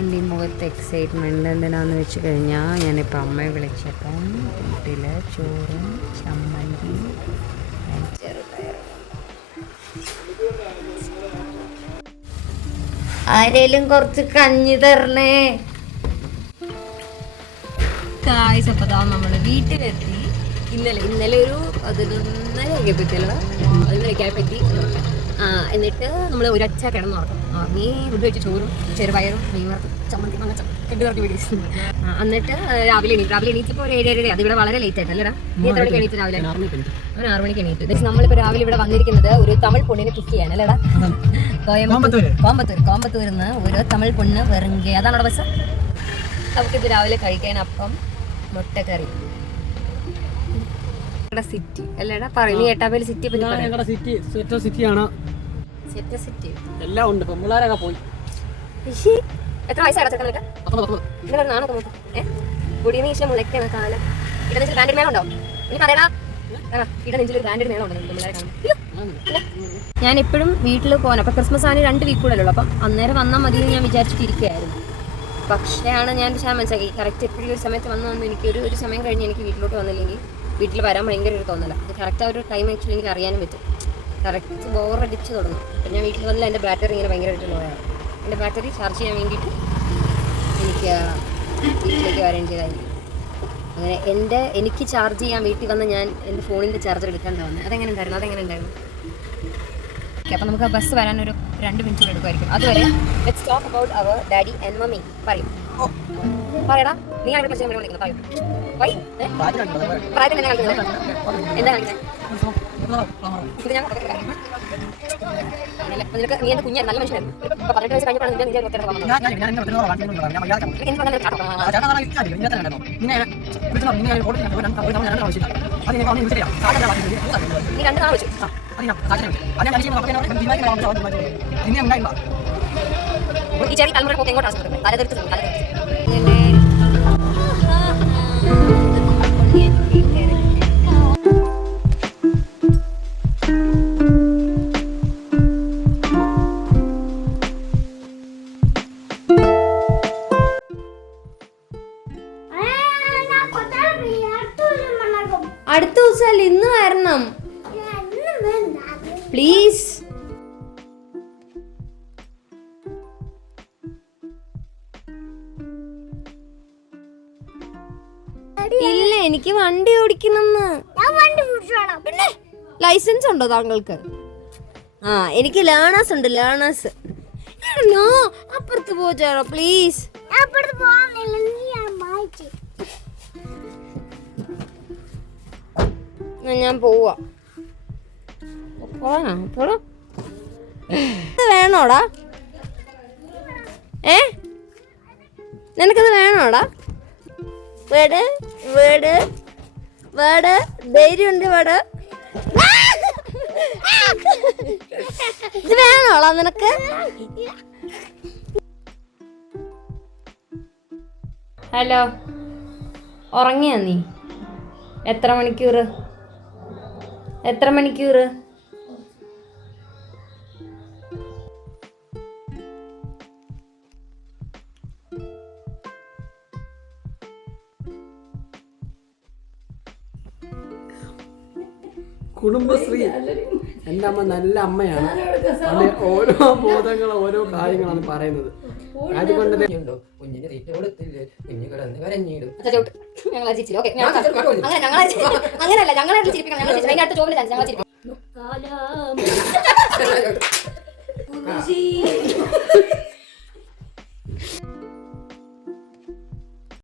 എൻ്റെ ഈ മുഖത്ത് എക്സൈറ്റ്മെൻറ്റ് എന്തിനാന്ന് വെച്ച് കഴിഞ്ഞാൽ ഞാനിപ്പോൾ അമ്മയെ വിളിച്ചപ്പം വീട്ടിൽ ചോറും ചമ്മന്തി ചെറുപയറും. ആരേലും കുറച്ച് കഞ്ഞി തരണേ. കായ്ച്ചപ്പതാ നമ്മൾ വീട്ടിലെത്തി. ഇന്നലെ ഒരു 11:30 പറ്റിയല്ലോ, 11:30 പറ്റി. എന്നിട്ട് നമ്മൾ ഒരൊച്ച കിടന്നുറങ്ങും. നീ ഫുഡ് വെച്ച് ചോറും ചെറുപയറും മീൻ വറുത്തും ചമ്മന്തി കെട്ടി വീഡിയോസ്. എന്നിട്ട് രാവിലെ എണീറ്റപ്പോൾ ഒരു 7:30. അതിവിടെ വളരെ ലേറ്റ് ആയിട്ടല്ലേടാ? നീ എത്ര മണിക്ക് എണീറ്റ്? രാവിലെ 6 മണിക്ക് എണീറ്റ്. നമ്മളിപ്പോൾ രാവിലെ ഇവിടെ വന്നിരിക്കുന്നത് ഒരു തമിഴ് പൊണ്ണിനെ പിക്ക് ചെയ്യാൻ അല്ലേടാ? കോയമ്പത്തൂരിൽ നിന്ന് ഒരു തമിഴ് പൊണ്ണ് വെറുങ്കെ. അതാണ് അവിടെ ബസ്. നമുക്കിത് രാവിലെ കഴിക്കാൻ അപ്പം മുട്ടക്കറി. സിറ്റി അല്ലേടാ? പറയും. നീ എട്ടാപ്പേൽ സിറ്റി സിറ്റിയാണ്. എല്ലാം ഉണ്ട്. പെമ്പിള്ളാരൊക്കെ പോയി. എത്ര വയസ്സാണ് ചെറുക്കനൊക്കെ? കുടിയ നീശ മുളയ്ക്കുന്ന കാലം. ഇടനെഞ്ചിൽ ബ്രാൻഡ് മേളം ഉണ്ടോ? ഇനി പറയടാ. ഇടനെഞ്ചിൽ ബ്രാൻഡ് മേളം ഉണ്ടോ പിള്ളേരെ കാണും? ഞാൻ എപ്പോഴും വീട്ടിൽ പോകാൻ. അപ്പം ക്രിസ്മസ് ആണ് 2 വീക്ക് കൂടെ ഉള്ളൂ. അപ്പം അന്നേരം വന്നാൽ മതി എന്ന് ഞാൻ വിചാരിച്ചിട്ടിരിക്കുകയായിരുന്നു. പക്ഷേയാണ് ഞാൻ മനസ്സിലാക്കി കറക്റ്റ് എപ്പോഴും ഒരു സമയത്ത് വന്നു എനിക്ക് ഒരു സമയം കഴിഞ്ഞ് എനിക്ക് വീട്ടിലോട്ട് വന്നില്ലെങ്കിൽ വീട്ടിൽ വരാൻ ഭയങ്കര ഒരു തോന്നല. അത് കറക്റ്റ് ആ ഒരു ടൈം ആക്ച്വലി എനിക്ക് അറിയാനും പറ്റും. കറക്റ്റ് ബോറടിച്ച് തുടങ്ങും. അപ്പം ഞാൻ വീട്ടിൽ വന്നില്ല. എൻ്റെ ബാറ്ററി ഇങ്ങനെ ഭയങ്കരമായിട്ട് ലോ ആണ്. എൻ്റെ ബാറ്ററി ചാർജ് ചെയ്യാൻ വേണ്ടിയിട്ട് എനിക്ക് വീട്ടിലേക്ക് വരേണ്ടതായിരിക്കും. അങ്ങനെ എനിക്ക് ചാർജ് ചെയ്യാൻ വീട്ടിൽ വന്ന് ഞാൻ എൻ്റെ ഫോണിൻ്റെ ചാർജർ എടുക്കാണ്ട് വന്നത്. അതെങ്ങനെ ഉണ്ടായിരുന്നു? ഓക്കെ, അപ്പം നമുക്ക് ബസ് വരാൻ ഒരു 2 മിനിറ്റ് കൂടെ എടുക്കുമായിരിക്കും. അതുവരെ let's talk about our daddy and mummy. പറയും. പറയടാ. നീ ആരുടെ പ്രശ്നം വിളിക്കുന്നത്? പറയും. പ്രായത്തിൽ എന്താ കളിക്കുന്നത്? ഇത് ഞാൻ നീ എൻ്റെ കുഞ്ഞാണ്, നല്ല മനുഷ്യനായിരുന്നു. ഇപ്പൊ 18 വയസ്സ് കഴിഞ്ഞപ്പോഴാണ് നിന്റെ നിന്റെ നീ 2 നാൾ വെച്ചു. ഈ ചെറിയ തലമുറ പോക്ക് എങ്ങോട്ടാണ്? തലതെടുത്ത് അടുത്ത ദിവസം ഇന്ന് വരണം പ്ലീസ്. ഇല്ല, എനിക്ക് വണ്ടി ഓടിക്കണമെന്ന്. ലൈസൻസ് ഉണ്ടോ താങ്കൾക്ക്? എനിക്ക് ലേണേഴ്സ് ഉണ്ട്. ലേണേഴ്സ് അപ്പുറത്ത് പോച്ചാറോ പ്ലീസ്. ഞാൻ പോവാ. വേണോടാ? നിനക്കത് വേണോടാ? വേട് ധൈര്യമുണ്ട്. വേട് ഇത് വേണോടാ നിനക്ക്? ഹലോ, ഉറങ്ങിയാ നീ? എത്ര മണിക്കൂർ? കുടുംബശ്രീ എൻ്റെ അമ്മ നല്ല അമ്മയാണ്. ഓരോ ബോധങ്ങളും ഓരോ കാര്യങ്ങളാണ് പറയുന്നത്. അതുകൊണ്ട് കുഞ്ഞിന് തീറ്റ കൊടുത്തില്ലേ, കുഞ്ഞു കിടന്ന് കരഞ്ഞിടും. അങ്ങനെയല്ല, ഞങ്ങളെ ചിരിപ്പിക്കണം. അടുത്ത ചോദ്യം ഞങ്ങൾ ചിരിപ്പിക്കണം.